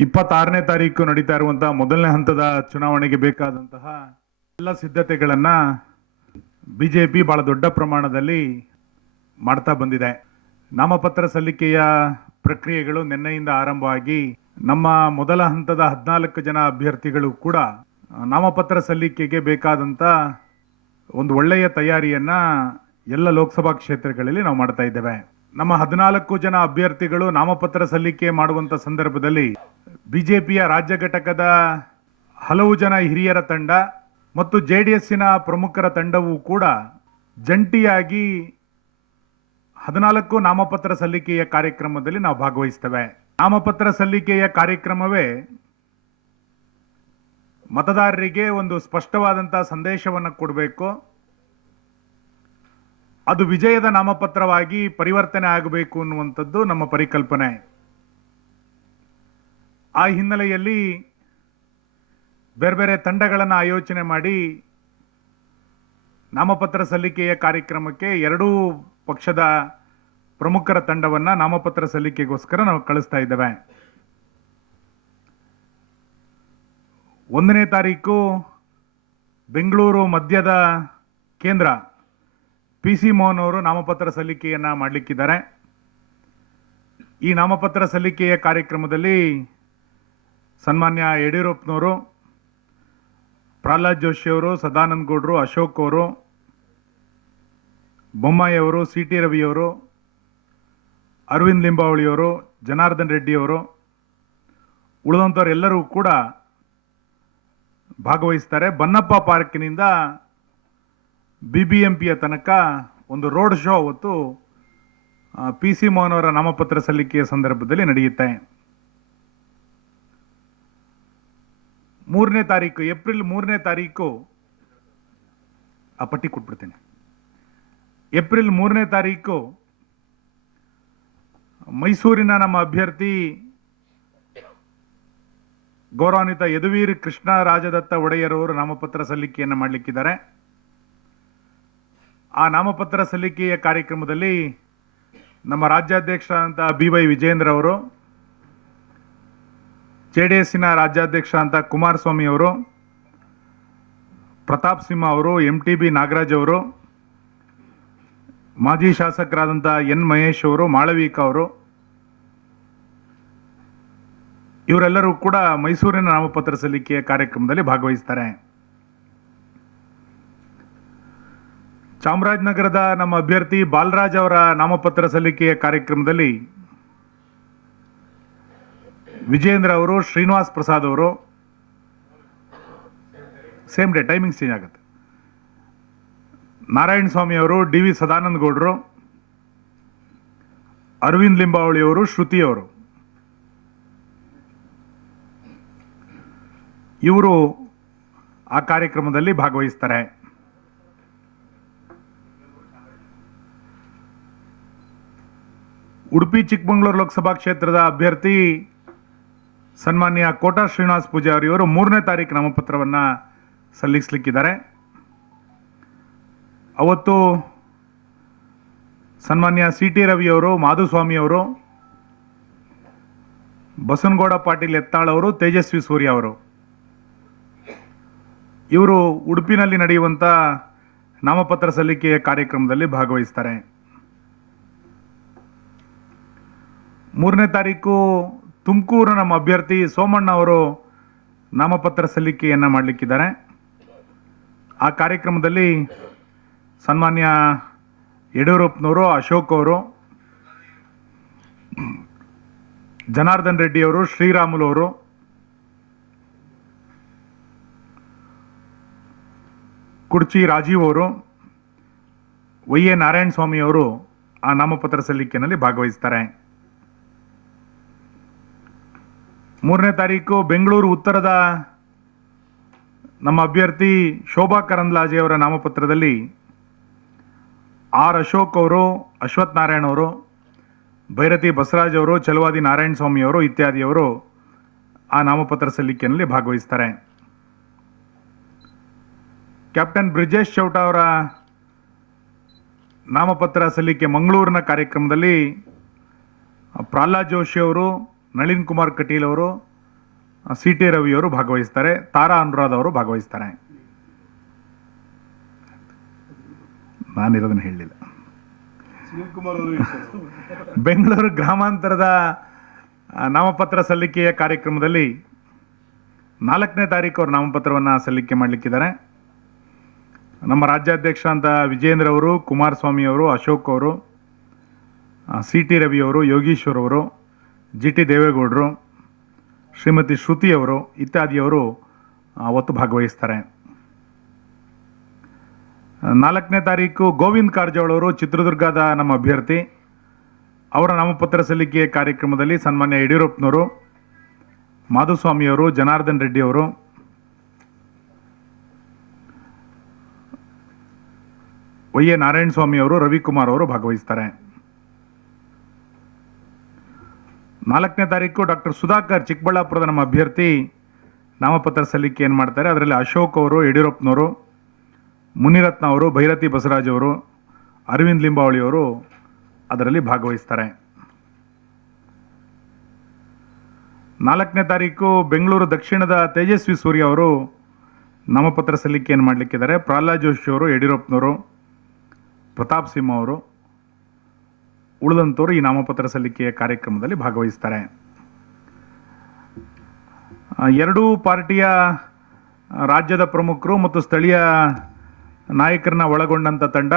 26ನೇ ತಾರೀಕು ನಡೀತಾ ಇರುವಂತಹ ಮೊದಲನೇ ಹಂತದ ಚುನಾವಣೆಗೆ ಬೇಕಾದಂತಹ ಎಲ್ಲ ಸಿದ್ಧತೆಗಳನ್ನ ಬಿಜೆಪಿ ಬಹಳ ದೊಡ್ಡ ಪ್ರಮಾಣದಲ್ಲಿ ಮಾಡ್ತಾ ಬಂದಿದೆ. ನಾಮಪತ್ರ ಸಲ್ಲಿಕೆಯ ಪ್ರಕ್ರಿಯೆಗಳು ನಿನ್ನೆಯಿಂದ ಆರಂಭವಾಗಿ ನಮ್ಮ ಮೊದಲ ಹಂತದ 14 ಜನ ಅಭ್ಯರ್ಥಿಗಳು ಕೂಡ ನಾಮಪತ್ರ ಸಲ್ಲಿಕೆಗೆ ಬೇಕಾದಂತ ಒಂದು ಒಳ್ಳೆಯ ತಯಾರಿಯನ್ನ ಎಲ್ಲ ಲೋಕಸಭಾ ಕ್ಷೇತ್ರಗಳಲ್ಲಿ ನಾವು ಮಾಡ್ತಾ ಇದ್ದೇವೆ. ನಮ್ಮ 14 ಜನ ಅಭ್ಯರ್ಥಿಗಳು ನಾಮಪತ್ರ ಸಲ್ಲಿಕೆ ಮಾಡುವಂತ ಸಂದರ್ಭದಲ್ಲಿ ಬಿಜೆಪಿಯ ರಾಜ್ಯ ಘಟಕದ ಹಲವು ಜನ ಹಿರಿಯರ ತಂಡ ಮತ್ತು ಜೆಡಿಎಸ್ಸಿನ ಪ್ರಮುಖರ ತಂಡವೂ ಕೂಡ ಜಂಟಿಯಾಗಿ 14 ನಾಮಪತ್ರ ಸಲ್ಲಿಕೆಯ ಕಾರ್ಯಕ್ರಮದಲ್ಲಿ ನಾವು ಭಾಗವಹಿಸ್ತೇವೆ. ನಾಮಪತ್ರ ಸಲ್ಲಿಕೆಯ ಕಾರ್ಯಕ್ರಮವೇ ಮತದಾರರಿಗೆ ಒಂದು ಸ್ಪಷ್ಟವಾದಂತಹ ಸಂದೇಶವನ್ನು ಕೊಡಬೇಕು. ಅದು ವಿಜಯದ ನಾಮಪತ್ರವಾಗಿ ಪರಿವರ್ತನೆ ಆಗಬೇಕು ಅನ್ನುವಂಥದ್ದು ನಮ್ಮ ಪರಿಕಲ್ಪನೆ. ಆ ಹಿನ್ನೆಲೆಯಲ್ಲಿ ಬೇರೆ ಬೇರೆ ತಂಡಗಳನ್ನು ಆಯೋಜನೆ ಮಾಡಿ ನಾಮಪತ್ರ ಸಲ್ಲಿಕೆಯ ಕಾರ್ಯಕ್ರಮಕ್ಕೆ ಎರಡೂ ಪಕ್ಷದ ಪ್ರಮುಖರ ತಂಡವನ್ನ ನಾಮಪತ್ರ ಸಲ್ಲಿಕೆಗೋಸ್ಕರ ನಾವು ಕಳಿಸ್ತಾ ಇದ್ದೇವೆ. 1ನೇ ತಾರೀಕು ಬೆಂಗಳೂರು ಮಧ್ಯದ ಕೇಂದ್ರ PC ಮೋಹನ್ ಅವರು ನಾಮಪತ್ರ ಸಲ್ಲಿಕೆಯನ್ನ ಮಾಡಲಿಕ್ಕಿದ್ದಾರೆ. ಈ ನಾಮಪತ್ರ ಸಲ್ಲಿಕೆಯ ಕಾರ್ಯಕ್ರಮದಲ್ಲಿ ಸನ್ಮಾನ್ಯ ಯಡಿಯೂರಪ್ಪನವರು, ಪ್ರಹ್ಲಾದ್ ಜೋಶಿ ಅವರು, ಸದಾನಂದ ಗೌಡರು, ಅಶೋಕ್ ಅವರು, ಬೊಮ್ಮಾಯಿ ಅವರು, CT ರವಿ ಅವರು, ಅರವಿಂದ್ ಲಿಂಬಾವಳಿ ಅವರು, ಜನಾರ್ದನ್ ರೆಡ್ಡಿ ಅವರು, ಉಳಿದಂಥವರೆಲ್ಲರೂ ಕೂಡ ಭಾಗವಹಿಸ್ತಾರೆ. ಬನ್ನಪ್ಪ ಪಾರ್ಕ್ನಿಂದ BBMPಯ ತನಕ ಒಂದು ರೋಡ್ ಶೋ ಅವತ್ತು PC ಮೋಹನ್ ಅವರ ನಾಮಪತ್ರ ಸಲ್ಲಿಕೆಯ ಸಂದರ್ಭದಲ್ಲಿ ನಡೆಯುತ್ತೆ. 3ನೇ ತಾರೀಕು ಏಪ್ರಿಲ್ 3ನೇ ತಾರೀಕು ಆ ಪಟ್ಟಿ ಕೊಟ್ಬಿಡ್ತೇನೆ. ಏಪ್ರಿಲ್ 3ನೇ ತಾರೀಕು ಮೈಸೂರಿನ ನಮ್ಮ ಅಭ್ಯರ್ಥಿ ಗೌರವಾನ್ವಿತ ಯದುವೀರ್ ಕೃಷ್ಣ ರಾಜದತ್ತ ಒಡೆಯರ್ ಅವರು ನಾಮಪತ್ರ ಸಲ್ಲಿಕೆಯನ್ನು ಮಾಡಲಿಕ್ಕಿದ್ದಾರೆ. ಆ ನಾಮಪತ್ರ ಸಲ್ಲಿಕೆಯ ಕಾರ್ಯಕ್ರಮದಲ್ಲಿ ನಮ್ಮ ರಾಜ್ಯಾಧ್ಯಕ್ಷರಾದಂಥ BY ವಿಜೇಂದ್ರ ಅವರು, JDSನ ರಾಜ್ಯಾಧ್ಯಕ್ಷ ಅಂತ ಕುಮಾರಸ್ವಾಮಿ ಅವರು, ಪ್ರತಾಪ್ ಸಿಂಹ ಅವರು, MTB ನಾಗರಾಜ್ ಅವರು, ಮಾಜಿ ಶಾಸಕರಾದಂಥ N ಮಹೇಶ್ ಅವರು, ಮಾಳವಿಕ ಅವರು, ಇವರೆಲ್ಲರೂ ಕೂಡ ಮೈಸೂರಿನ ನಾಮಪತ್ರ ಸಲ್ಲಿಕೆಯ ಕಾರ್ಯಕ್ರಮದಲ್ಲಿ ಭಾಗವಹಿಸ್ತಾರೆ. ಚಾಮರಾಜನಗರದ ನಮ್ಮ ಅಭ್ಯರ್ಥಿ ಬಾಲರಾಜ್ ಅವರ ನಾಮಪತ್ರ ಸಲ್ಲಿಕೆಯ ಕಾರ್ಯಕ್ರಮದಲ್ಲಿ ವಿಜೇಂದ್ರ ಅವರು, ಶ್ರೀನಿವಾಸ್ ಪ್ರಸಾದ್ ಅವರು, ಸೇಮ್ ಡೇ ಟೈಮಿಂಗ್ಸ್ ಚೇಂಜ್ ಆಗುತ್ತೆ, ನಾರಾಯಣ ಸ್ವಾಮಿ ಅವರು, DV ಸದಾನಂದ ಗೌಡರು, ಅರವಿಂದ್ ಲಿಂಬಾವಳಿ ಅವರು, ಶ್ರುತಿ ಅವರು, ಇವರು ಆ ಕಾರ್ಯಕ್ರಮದಲ್ಲಿ ಭಾಗವಹಿಸ್ತಾರೆ. ಉಡುಪಿ ಚಿಕ್ಕಮಗಳೂರು ಲೋಕಸಭಾ ಕ್ಷೇತ್ರದ ಅಭ್ಯರ್ಥಿ ಸನ್ಮಾನ್ಯ ಕೋಟಾ ಶ್ರೀನಿವಾಸ್ ಪೂಜಾರಿ ಅವರು 3ನೇ ತಾರೀಕು ನಾಮಪತ್ರವನ್ನ ಸಲ್ಲಿಸಲಿಕ್ಕಿದ್ದಾರೆ. ಅವತ್ತು ಸನ್ಮಾನ್ಯ CT ರವಿ ಅವರು, ಮಾಧುಸ್ವಾಮಿ ಅವರು, ಬಸನಗೌಡ ಪಾಟೀಲ್ ಎತ್ತಾಳ್ ಅವರು, ತೇಜಸ್ವಿ ಸೂರ್ಯ ಅವರು, ಇವರು ಉಡುಪಿನಲ್ಲಿ ನಡೆಯುವಂತ ನಾಮಪತ್ರ ಸಲ್ಲಿಕೆಯ ಕಾರ್ಯಕ್ರಮದಲ್ಲಿ ಭಾಗವಹಿಸ್ತಾರೆ. 3ನೇ ತಾರೀಕು ತುಮಕೂರು ನಮ್ಮ ಅಭ್ಯರ್ಥಿ ಸೋಮಣ್ಣ ಅವರು ನಾಮಪತ್ರ ಸಲ್ಲಿಕೆಯನ್ನ ಮಾಡಲಿಕ್ಕಿದ್ದಾರೆ. ಆ ಕಾರ್ಯಕ್ರಮದಲ್ಲಿ ಸನ್ಮಾನ್ಯ ಯಡಿಯೂರಪ್ಪನವರು, ಅಶೋಕ್ ಅವರು, ಜನಾರ್ದನ್ ರೆಡ್ಡಿ ಅವರು, ಶ್ರೀರಾಮುಲು ಅವರು, ಕುರ್ಚಿ ರಾಜೀವ್ ಅವರು, YA ನಾರಾಯಣ ಸ್ವಾಮಿ ಅವರು ಆ ನಾಮಪತ್ರ ಸಲ್ಲಿಕೆಯಲ್ಲಿ ಭಾಗವಹಿಸ್ತಾರೆ. 3ನೇ ತಾರೀಕು ಬೆಂಗಳೂರು ಉತ್ತರದ ನಮ್ಮ ಅಭ್ಯರ್ಥಿ ಶೋಭಾ ಕರಂದ್ಲಾಜೆ ಅವರ ನಾಮಪತ್ರದಲ್ಲಿ R ಅಶೋಕ್ ಅವರು, ಅಶ್ವಥ್ ನಾರಾಯಣ ಅವರು, ಭೈರತಿ ಬಸವರಾಜ್ ಅವರು, ಚಲವಾದಿ ನಾರಾಯಣ ಸ್ವಾಮಿ ಅವರು ಇತ್ಯಾದಿಯವರು ಆ ನಾಮಪತ್ರ ಸಲ್ಲಿಕೆಯಲ್ಲಿ ಭಾಗವಹಿಸ್ತಾರೆ. ಕ್ಯಾಪ್ಟನ್ ಬ್ರಿಜೇಶ್ ಚೌಟ ಅವರ ನಾಮಪತ್ರ ಸಲ್ಲಿಕೆ ಮಂಗಳೂರಿನ ಕಾರ್ಯಕ್ರಮದಲ್ಲಿ ಪ್ರಹ್ಲಾದ್ ಜೋಶಿ ಅವರು, ನಳಿನ್ ಕುಮಾರ್ ಕಟೀಲ್ ಅವರು, ಸಿ ಟಿ ರವಿಯವರು ಭಾಗವಹಿಸ್ತಾರೆ, ತಾರಾ ಅನುರಾಧ್ ಅವರು ಭಾಗವಹಿಸ್ತಾರೆ. ನಾನಿರೋದನ್ನು ಹೇಳಲಿಲ್ಲ. ಬೆಂಗಳೂರು ಗ್ರಾಮಾಂತರದ ನಾಮಪತ್ರ ಸಲ್ಲಿಕೆಯ ಕಾರ್ಯಕ್ರಮದಲ್ಲಿ 4ನೇ ತಾರೀಕು ಅವರು ನಾಮಪತ್ರವನ್ನು ಸಲ್ಲಿಕೆ ಮಾಡಲಿಕ್ಕಿದ್ದಾರೆ. ನಮ್ಮ ರಾಜ್ಯಾಧ್ಯಕ್ಷ ಅಂತ ವಿಜೇಂದ್ರ ಅವರು, ಕುಮಾರಸ್ವಾಮಿ ಅವರು, ಅಶೋಕ್ ಅವರು, ಸಿ ಟಿ ರವಿಯವರು, ಯೋಗೀಶ್ವರ್ ಅವರು, ಜಿ ಟಿ ದೇವೇಗೌಡರು, ಶ್ರೀಮತಿ ಶ್ರುತಿ ಅವರು ಇತ್ಯಾದಿಯವರು ಅವತ್ತು ಭಾಗವಹಿಸ್ತಾರೆ. 4ನೇ ತಾರೀಕು ಗೋವಿಂದ್ ಕಾರಜೋಳ ಅವರು, ಚಿತ್ರದುರ್ಗದ ನಮ್ಮ ಅಭ್ಯರ್ಥಿ, ಅವರ ನಾಮಪತ್ರ ಸಲ್ಲಿಕೆಯ ಕಾರ್ಯಕ್ರಮದಲ್ಲಿ ಸನ್ಮಾನ್ಯ ಯಡಿಯೂರಪ್ಪನವರು, ಮಾಧುಸ್ವಾಮಿಯವರು, ಜನಾರ್ದನ್ ರೆಡ್ಡಿ ಅವರು, ವೈ ಎ ನಾರಾಯಣ ಸ್ವಾಮಿ ಅವರು, ರವಿಕುಮಾರ್ ಅವರು ಭಾಗವಹಿಸ್ತಾರೆ. 4ನೇ ತಾರೀಕು ಡಾಕ್ಟರ್ ಸುಧಾಕರ್, ಚಿಕ್ಕಬಳ್ಳಾಪುರದ ನಮ್ಮ ಅಭ್ಯರ್ಥಿ, ನಾಮಪತ್ರ ಸಲ್ಲಿಕೆಯನ್ನು ಮಾಡ್ತಾರೆ. ಅದರಲ್ಲಿ ಅಶೋಕ್ ಅವರು, ಯಡಿಯೂರಪ್ಪನವರು, ಮುನಿರತ್ನ ಅವರು, ಭೈರತಿ ಬಸವರಾಜ್ ಅವರು, ಅರವಿಂದ್ ಲಿಂಬಾವಳಿ ಅವರು ಅದರಲ್ಲಿ ಭಾಗವಹಿಸ್ತಾರೆ. 4ನೇ ತಾರೀಕು ಬೆಂಗಳೂರು ದಕ್ಷಿಣದ ತೇಜಸ್ವಿ ಸೂರ್ಯ ಅವರು ನಾಮಪತ್ರ ಸಲ್ಲಿಕೆಯನ್ನು ಮಾಡಲಿಕ್ಕಿದ್ದಾರೆ. ಪ್ರಹ್ಲಾದ್ ಜೋಶಿ ಅವರು, ಯಡಿಯೂರಪ್ಪನವರು, ಪ್ರತಾಪ್ ಸಿಂಹ ಅವರು ಉಳಿದಂಥವರು ಈ ನಾಮಪತ್ರ ಸಲ್ಲಿಕೆಯ ಕಾರ್ಯಕ್ರಮದಲ್ಲಿ ಭಾಗವಹಿಸ್ತಾರೆ. ಎರಡೂ ಪಾರ್ಟಿಯ ರಾಜ್ಯದ ಪ್ರಮುಖರು ಮತ್ತು ಸ್ಥಳೀಯ ನಾಯಕರನ್ನ ಒಳಗೊಂಡಂಥ ತಂಡ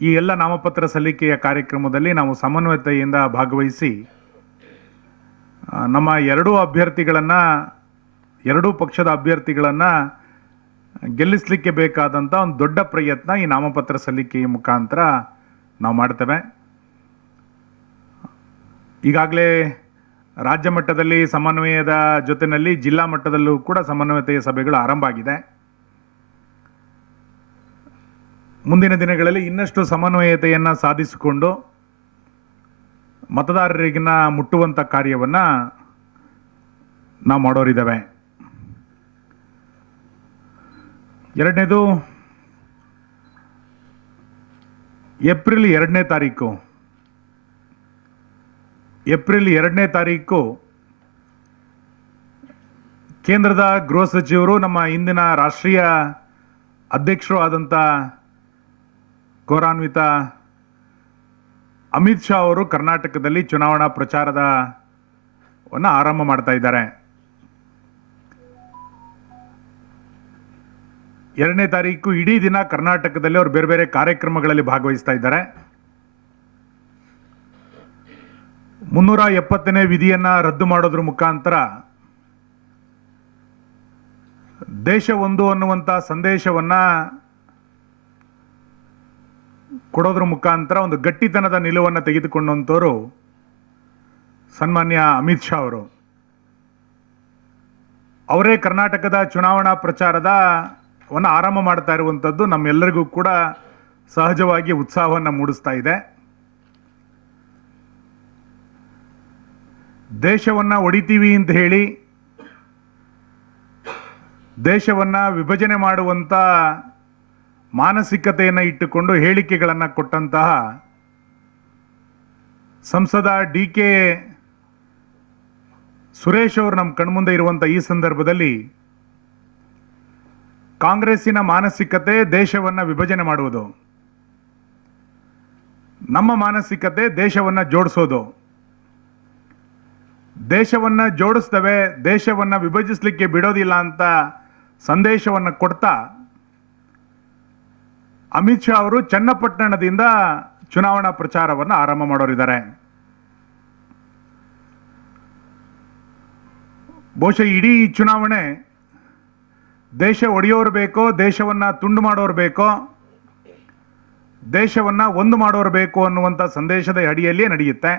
ಈ ಎಲ್ಲ ನಾಮಪತ್ರ ಸಲ್ಲಿಕೆಯ ಕಾರ್ಯಕ್ರಮದಲ್ಲಿ ನಾವು ಸಮನ್ವಯತೆಯಿಂದ ಭಾಗವಹಿಸಿ ನಮ್ಮ ಎರಡೂ ಪಕ್ಷದ ಅಭ್ಯರ್ಥಿಗಳನ್ನು ಗೆಲ್ಲಿಸಲಿಕ್ಕೆ ಬೇಕಾದಂಥ ಒಂದು ದೊಡ್ಡ ಪ್ರಯತ್ನ ಈ ನಾಮಪತ್ರ ಸಲ್ಲಿಕೆಯ ಮುಖಾಂತರ ನಾವು ಮಾಡ್ತೇವೆ. ಈಗಾಗಲೇ ರಾಜ್ಯ ಮಟ್ಟದಲ್ಲಿ ಸಮನ್ವಯದ ಜೊತೆಯಲ್ಲಿ ಜಿಲ್ಲಾ ಮಟ್ಟದಲ್ಲೂ ಕೂಡ ಸಮನ್ವಯತೆಯ ಸಭೆಗಳು ಆರಂಭ ಆಗಿದೆ. ಮುಂದಿನ ದಿನಗಳಲ್ಲಿ ಇನ್ನಷ್ಟು ಸಮನ್ವಯತೆಯನ್ನು ಸಾಧಿಸಿಕೊಂಡು ಮತದಾರರಿಗಿನ್ನ ಮುಟ್ಟುವಂಥ ಕಾರ್ಯವನ್ನು ನಾವು ಮಾಡೋರಿದ್ದೇವೆ. ಎರಡನೇದು, ಏಪ್ರಿಲ್ 2ನೇ ತಾರೀಕು ಕೇಂದ್ರದ ಗೃಹ ಸಚಿವರು, ನಮ್ಮ ಇಂದಿನ ರಾಷ್ಟ್ರೀಯ ಅಧ್ಯಕ್ಷರು ಆದಂಥ ಗೌರವಾನ್ವಿತ ಅಮಿತ್ ಶಾ ಅವರು ಕರ್ನಾಟಕದಲ್ಲಿ ಚುನಾವಣಾ ಪ್ರಚಾರವನ್ನು ಆರಂಭ ಮಾಡ್ತಾ ಇದ್ದಾರೆ. 2ನೇ ತಾರೀಕು ಇಡೀ ದಿನ ಕರ್ನಾಟಕದಲ್ಲಿ ಅವರು ಬೇರೆ ಬೇರೆ ಕಾರ್ಯಕ್ರಮಗಳಲ್ಲಿ ಭಾಗವಹಿಸ್ತಾ ಇದ್ದಾರೆ. 370ನೇ ವಿಧಿಯನ್ನು ರದ್ದು ಮಾಡೋದ್ರ ಮುಖಾಂತರ ದೇಶ ಒಂದು ಅನ್ನುವಂಥ ಸಂದೇಶವನ್ನು ಕೊಡೋದ್ರ ಮುಖಾಂತರ ಒಂದು ಗಟ್ಟಿತನದ ನಿಲುವನ್ನು ತೆಗೆದುಕೊಂಡಂಥವರು ಸನ್ಮಾನ್ಯ ಅಮಿತ್ ಶಾ ಅವರು. ಅವರೇ ಕರ್ನಾಟಕದ ಚುನಾವಣಾ ಪ್ರಚಾರವನ್ನು ಆರಂಭ ಮಾಡ್ತಾ ಇರುವಂಥದ್ದು ನಮ್ಮೆಲ್ಲರಿಗೂ ಕೂಡ ಸಹಜವಾಗಿ ಉತ್ಸಾಹವನ್ನು ಮೂಡಿಸ್ತಾ ಇದೆ. ದೇಶವನ್ನು ಒಡಿತೀವಿ ಅಂತ ಹೇಳಿ ದೇಶವನ್ನು ವಿಭಜನೆ ಮಾಡುವಂಥ ಮಾನಸಿಕತೆಯನ್ನು ಇಟ್ಟುಕೊಂಡು ಹೇಳಿಕೆಗಳನ್ನು ಕೊಟ್ಟಂತಹ ಸಂಸದ ಡಿ ಕೆ ಸುರೇಶ್ ಅವರು ನಮ್ಮ ಕಣ್ಮುಂದೆ ಇರುವಂಥ ಈ ಸಂದರ್ಭದಲ್ಲಿ ಕಾಂಗ್ರೆಸ್ಸಿನ ಮಾನಸಿಕತೆ ದೇಶವನ್ನು ವಿಭಜನೆ ಮಾಡುವುದು, ನಮ್ಮ ಮಾನಸಿಕತೆ ದೇಶವನ್ನು ಜೋಡಿಸೋದು. ದೇಶವನ್ನು ಜೋಡಿಸ್ತವೆ, ದೇಶವನ್ನು ವಿಭಜಿಸಲಿಕ್ಕೆ ಬಿಡೋದಿಲ್ಲ ಅಂತ ಸಂದೇಶವನ್ನು ಕೊಡ್ತಾ ಅಮಿತ್ ಶಾ ಅವರು ಚನ್ನಪಟ್ಟಣದಿಂದ ಚುನಾವಣಾ ಪ್ರಚಾರವನ್ನು ಆರಂಭ ಮಾಡೋರಿದ್ದಾರೆ. ಬಹುಶಃ ಇಡೀ ಚುನಾವಣೆ ದೇಶ ಒಡೆಯೋರು ಬೇಕೋ, ದೇಶವನ್ನು ತುಂಡು ಮಾಡೋರು ಬೇಕೋ, ದೇಶವನ್ನು ಒಂದು ಮಾಡೋರು ಬೇಕು ಅನ್ನುವಂಥ ಸಂದೇಶದ ಅಡಿಯಲ್ಲಿಯೇ ನಡೆಯುತ್ತೆ.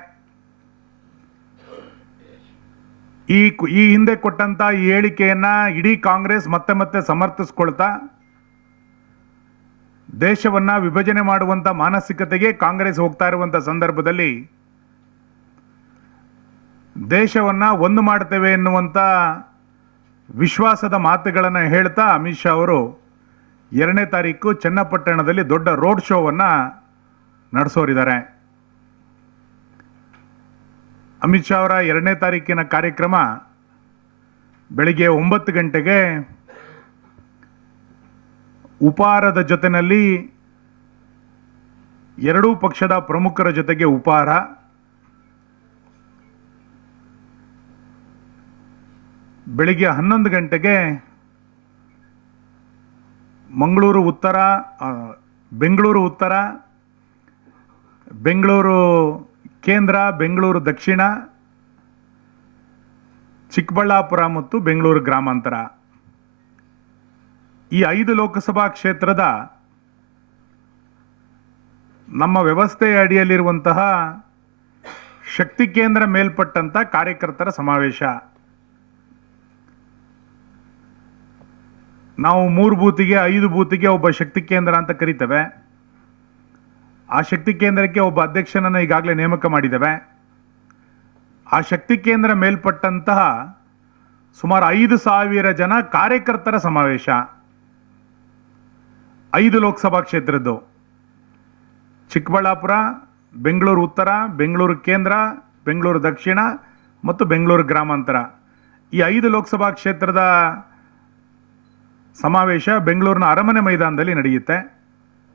ಈ ಹಿಂದೆ ಕೊಟ್ಟಂತ ಈ ಹೇಳಿಕೆಯನ್ನ ಇಡೀ ಕಾಂಗ್ರೆಸ್ ಮತ್ತೆ ಮತ್ತೆ ಸಮರ್ಥಿಸ್ಕೊಳ್ತಾ ದೇಶವನ್ನ ವಿಭಜನೆ ಮಾಡುವಂತ ಮಾನಸಿಕತೆಗೆ ಕಾಂಗ್ರೆಸ್ ಹೋಗ್ತಾ ಇರುವಂತ ಸಂದರ್ಭದಲ್ಲಿ ದೇಶವನ್ನ ಒಂದು ಮಾಡ್ತೇವೆ ಎನ್ನುವಂತ ವಿಶ್ವಾಸದ ಮಾತುಗಳನ್ನು ಹೇಳ್ತಾ ಅಮಿತ್ ಶಾ ಅವರು 2ನೇ ತಾರೀಕು ಚನ್ನಪಟ್ಟಣದಲ್ಲಿ ದೊಡ್ಡ ರೋಡ್ ಶೋವನ್ನು ನಡೆಸೋರಿದ್ದಾರೆ. ಅಮಿತ್ ಶಾ ಅವರ 2ನೇ ತಾರೀಕಿನ ಕಾರ್ಯಕ್ರಮ ಬೆಳಿಗ್ಗೆ 9 ಗಂಟೆಗೆ ಉಪಹಾರದ ಜೊತೆಯಲ್ಲಿ ಎರಡೂ ಪಕ್ಷದ ಪ್ರಮುಖರ ಜೊತೆಗೆ ಉಪಹಾರ. ಬೆಳಿಗ್ಗೆ 11 ಗಂಟೆಗೆ ಬೆಂಗಳೂರು ಉತ್ತರ, ಬೆಂಗಳೂರು ಕೇಂದ್ರ, ಬೆಂಗಳೂರು ದಕ್ಷಿಣ, ಚಿಕ್ಕಬಳ್ಳಾಪುರ ಮತ್ತು ಬೆಂಗಳೂರು ಗ್ರಾಮಾಂತರ ಈ 5 ಲೋಕಸಭಾ ಕ್ಷೇತ್ರದ ನಮ್ಮ ವ್ಯವಸ್ಥೆಯ ಅಡಿಯಲ್ಲಿರುವಂತಹ ಶಕ್ತಿ ಕೇಂದ್ರ ಮೇಲ್ಪಟ್ಟಂತ ಕಾರ್ಯಕರ್ತರ ಸಮಾವೇಶ. ನಾವು 3 ಬೂತಿಗೆ 5 ಬೂತಿಗೆ ಒಬ್ಬ ಶಕ್ತಿ ಕೇಂದ್ರ ಅಂತ ಕರಿತೇವೆ. ಆ ಶಕ್ತಿ ಕೇಂದ್ರಕ್ಕೆ ಒಬ್ಬ ಅಧ್ಯಕ್ಷನನ್ನು ಈಗಾಗಲೇ ನೇಮಕ ಮಾಡಿದ್ದೇವೆ. ಆ ಶಕ್ತಿ ಕೇಂದ್ರ ಮೇಲ್ಪಟ್ಟಂತಹ ಸುಮಾರು 5,000 ಜನ ಕಾರ್ಯಕರ್ತರ ಸಮಾವೇಶ 5 ಲೋಕಸಭಾ ಕ್ಷೇತ್ರದ್ದು. ಚಿಕ್ಕಬಳ್ಳಾಪುರ, ಬೆಂಗಳೂರು ಉತ್ತರ, ಬೆಂಗಳೂರು ಕೇಂದ್ರ, ಬೆಂಗಳೂರು ದಕ್ಷಿಣ ಮತ್ತು ಬೆಂಗಳೂರು ಗ್ರಾಮಾಂತರ ಈ 5 ಲೋಕಸಭಾ ಕ್ಷೇತ್ರದ ಸಮಾವೇಶ ಬೆಂಗಳೂರಿನ ಅರಮನೆ ಮೈದಾನದಲ್ಲಿ ನಡೆಯುತ್ತೆ.